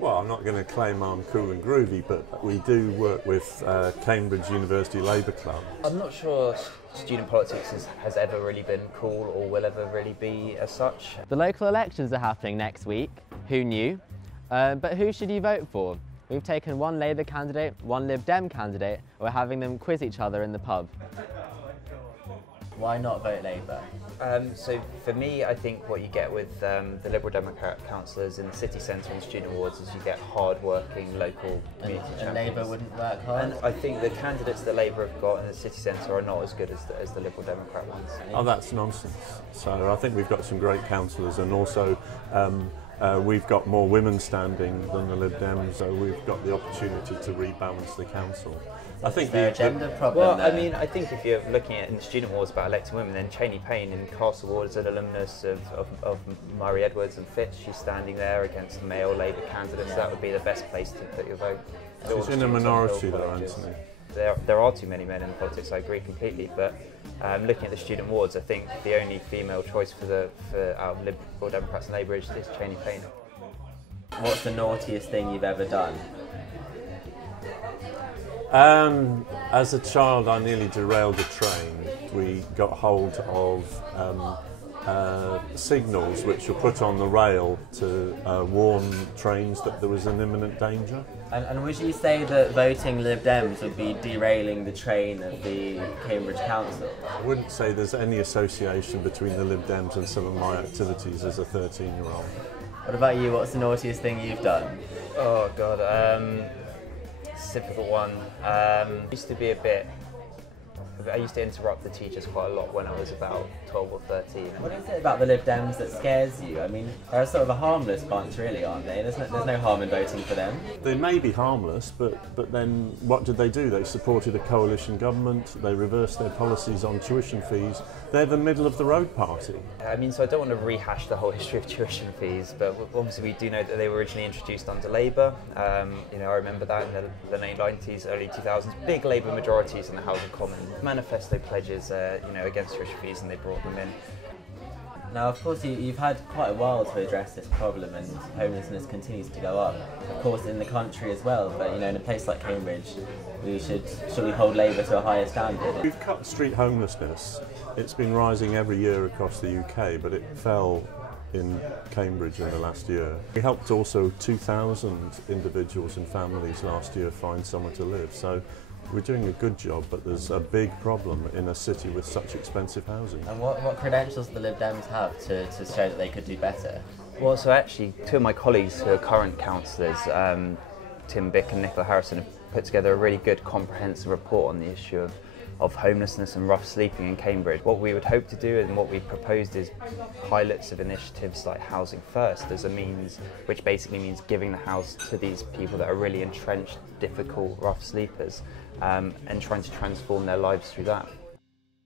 Well, I'm not going to claim I'm cool and groovy, but we do work with Cambridge University Labour Club. I'm not sure student politics has ever really been cool or will ever really be as such. The local elections are happening next week. Who knew? But who should you vote for? We've taken one Labour candidate, one Lib Dem candidate, and we're having them quiz each other in the pub. Why not vote Labour? So for me, I think what you get with the Liberal Democrat councillors in the city centre and student awards is you get hard-working local community champions. And Labour wouldn't work hard? And I think the candidates that Labour have got in the city centre are not as good as the Liberal Democrat ones. Oh, that's nonsense. So I think we've got some great councillors, and also we've got more women standing than the Lib Dems, so we've got the opportunity to rebalance the council. I think the agenda problem. Well, there? I mean, I think if you're looking at in the student awards about electing women, then Cheney Payne in Castle Ward is an alumnus of Murray Edwards and Fitz. She's standing there against male Labour candidates. That would be the best place to put your vote. She's in a minority though, Anthony. There are too many men in politics, I agree completely, but looking at the student awards, I think the only female choice for Liberal Democrats and Labour is Cheney Payne. What's the naughtiest thing you've ever done? As a child, I nearly derailed a train. We got hold of signals which were put on the rail to warn trains that there was an imminent danger. And would you say that voting Lib Dems would be derailing the train of the Cambridge Council? I wouldn't say there's any association between the Lib Dems and some of my activities as a 13-year-old. What about you? What's the naughtiest thing you've done? Oh God, it's a difficult one. I used to interrupt the teachers quite a lot when I was about 12 or 13. What is it about the Lib Dems that scares you? I mean, they're sort of a harmless bunch, really, aren't they? There's no harm in voting for them. They may be harmless, but then what did they do? They supported a coalition government, they reversed their policies on tuition fees. They're the middle-of-the-road party. I mean, so I don't want to rehash the whole history of tuition fees, but obviously we do know that they were originally introduced under Labour. You know, I remember that in the late 90s, early 2000s. Big Labour majorities in the House of Commons. Manifesto pledges, you know, against tuition fees, and they brought them in. Now, of course, you've had quite a while to address this problem, and homelessness continues to go up. Of course, in the country as well, but you know, in a place like Cambridge, should we hold Labour to a higher standard? We've cut street homelessness. It's been rising every year across the UK, but it fell in Cambridge in the last year. We helped also 2,000 individuals and families last year find somewhere to live. So we're doing a good job, but there's a big problem in a city with such expensive housing. And what credentials do the Lib Dems have to show that they could do better? Well, so actually, two of my colleagues who are current councillors, Tim Bick and Nicola Harrison, have put together a really good comprehensive report on the issue of homelessness and rough sleeping in Cambridge. What we would hope to do and what we've proposed is pilots of initiatives like Housing First as a means, which basically means giving the house to these people that are really entrenched, difficult, rough sleepers, and trying to transform their lives through that.